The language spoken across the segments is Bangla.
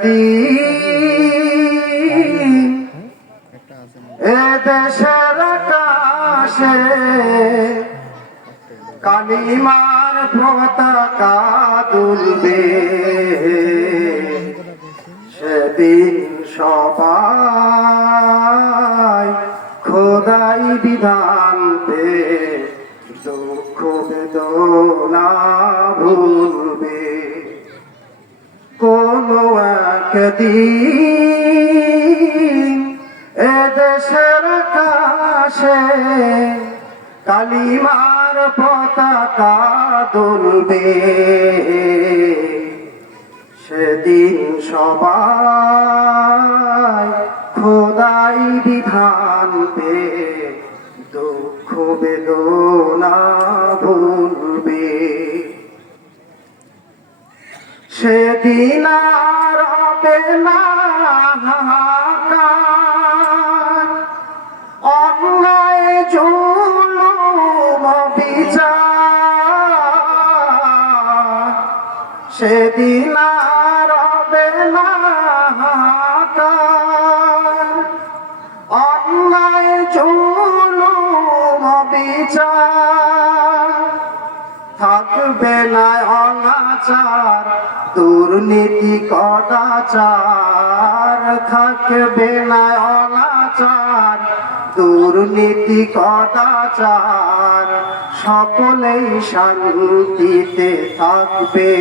সেদিন এদেশের আকাশে কালিমার পতাকা দুলবে, সেদিন সবাই খোদাই বিধান পে দুঃখ বেদনা ভুলবে। কোনো একদিন এদেশের আকাশে কালিমার পতাকা দুলবে, সেদিন সবাই খোদাই বিধান পে দুঃখ বেদনা ভুলবে। সেদিন আর হবে না হাহাকার, অন্যায় জুলুম বিচার, সেদিন আর হবে না হাহাকার, অন্যায় জুলুম বিচার, থাকবে না অনাচার দুর্নীতি কদাচার, থাকবে না অনাচার দুর্নীতি কদাচার, সকলেই শান্তিতে থাকবে,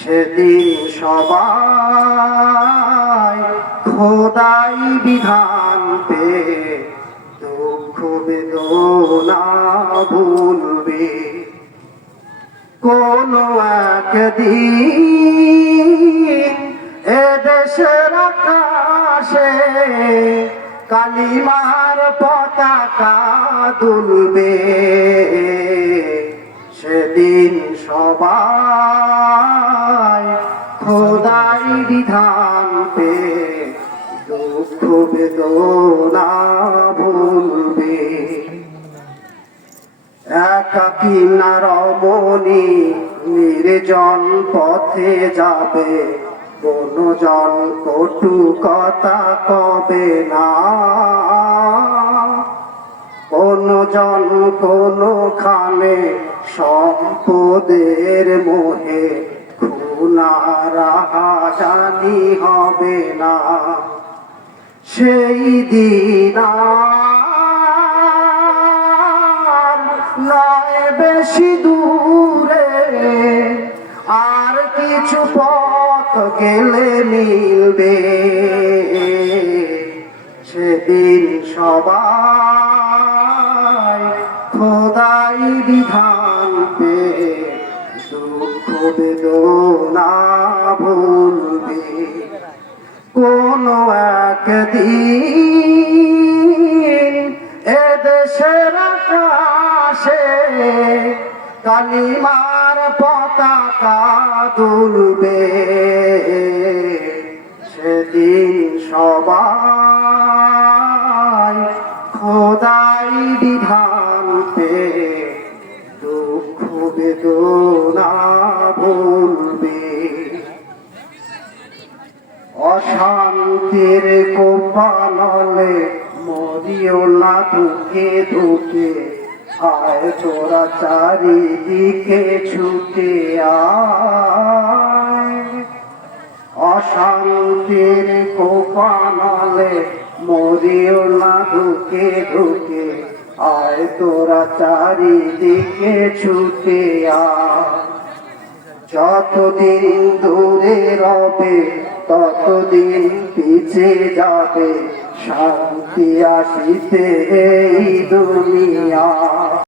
সেদিন সবাই খোদাই বিধান পে দুঃখ বেদনা ভুলবে। কোনো একদিন এদেশের আকাশে কালিমার পতাকা দুলবে, সেদিন সবাই খোদাই বিধান পে দুঃখ বেদনা ভুলবে। একাকী না রমণী নির্জন পথে যাবে, কোনো জন কটু কথা কবে না, কোনো জন কোনো খানে সম্পদের মোহে খুনারাহাজানি হবে না। সেই দিন নয় বেশি দূরে, আর কিছু পথ গেলে মিলবে, সেদিন সবাই খোদাই বিধান পে দুঃখ বেদনা ভুলবে। কোনো একদিন এদেশের আকাশে কালিমার পতাকা দুলবে, সেদিন সবাই খোদাই বিধান পে দুঃখ বেদনা ভুলবে। অশান্তির কোপানলে মরিও না দুঃখে দুঃখে, আয় তোরা চারিদিকে ছুটে আয়। অশান্তির কোপানলে মরিও না দুঃখে দুঃখে, আয় তোরা চারিদিকে ছুটে আয়। যতদিন দূরে রবে ততদিন পিছে যাবে, শান্তি আসিতে এই দুনিয়া।